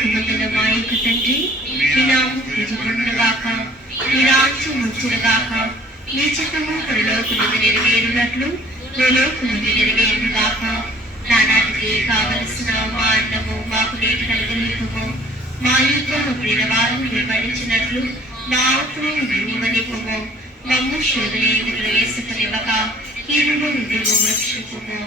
పరలోకమందున మా యొక్క తండ్రి, నీ నామము పూజింపబడుగాక, నీ రాజ్యం వచ్చుగాక, నీ చిత్తము పరలోకమందు నెరవేరునట్లు భూలోకమందు నెరవేరుగాక. నానాటికి కావలసిన మా అన్నము మాకు నేటి కలుగనివ్వము, మా యొక్క ప్రియ వారిని వివరించినట్లు మా ఆత్మను విలువనివ్వము, మమ్ము శోధనకు ప్రవేశింపనివ్వక కీడును రక్షించుము.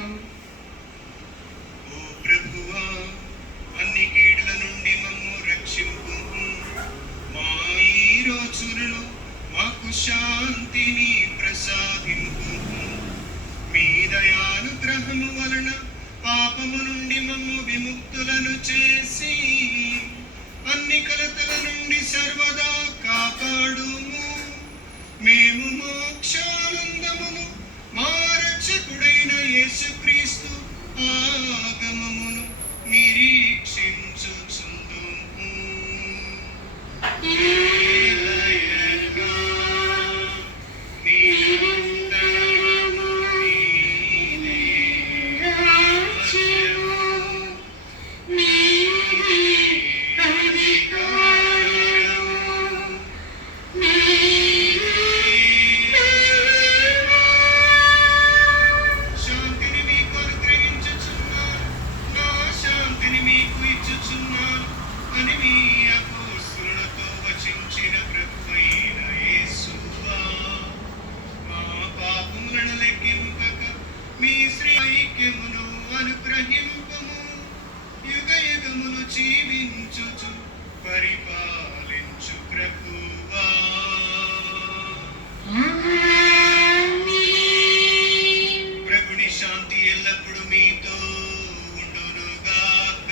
అన్ని కీడుల నుండి మమ్ము రక్షింపు. మా ఈ రోజులలో మాకు శాంతిని ప్రసాదింపు. మీ దయానుగ్రహము వలన పాపము నుండి మమ్ము విముక్తులను చేసి అన్ని కలతల నుండి సర్వదా కాపాడుము. మేము మోక్షానందమును మా రక్షకుడైన యేసుక్రీస్తు ఆగమమును నిరీక్షించుచుందుము. జీవించుచు పరిపాలించు ప్రభువా. ప్రభుని శాంతి ఎల్లప్పుడు మీతో ఉండునుగాక.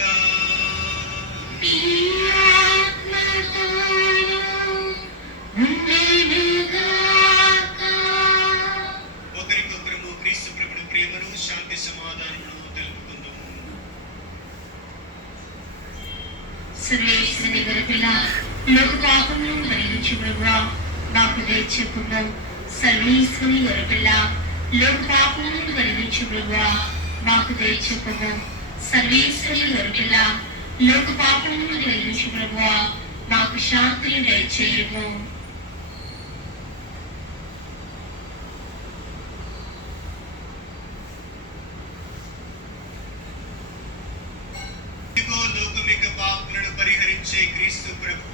ఒకరికొకరు క్రీస్తు ప్రభుని ప్రేమను శాంతి సమాధానమును తెలుపుకుందాము. సర్వేశ్వరుని గొర్రెపిల్ల, లోక పాపములను పరిహరించు ప్రభువా, మాకు దయచేయకుము. సర్వేశ్వరుని గొర్రెపిల్ల, లోక పాపములను పరిహరించు ప్రభువా, మాకు దయచేయకుము. సర్వేశ్వరుని గొర్రెపిల్ల, లోక పాపములను పరిహరించు ప్రభువా, మాకు శాంతిని దయచేయము. లోకమిక పాపులను పరిహరించే క్రీస్తు ప్రభు.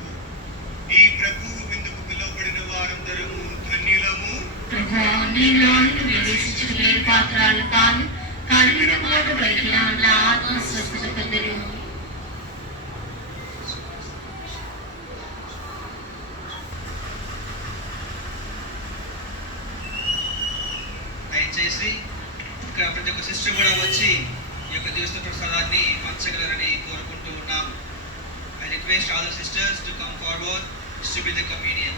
ఈ ప్రభువు విందుకు పిలువబడిన వారందరము ధన్యులము. ప్రభువా, నీ నాలుగు ప్రవేశించుకునే పాత్రలు తాను కలిగిన మాట పలికిన నా ఆత్మ స్వస్థత పొందును. దయచేసి ఇక్కడ ప్రతి ఒక్క సిస్టర్ కూడా వచ్చి ఈ యొక్క దివస ప్రసాదాన్ని పంచగలరని కోరుకుంటూ ఉన్నాం. I request all the sisters to come forward to distribute the communion.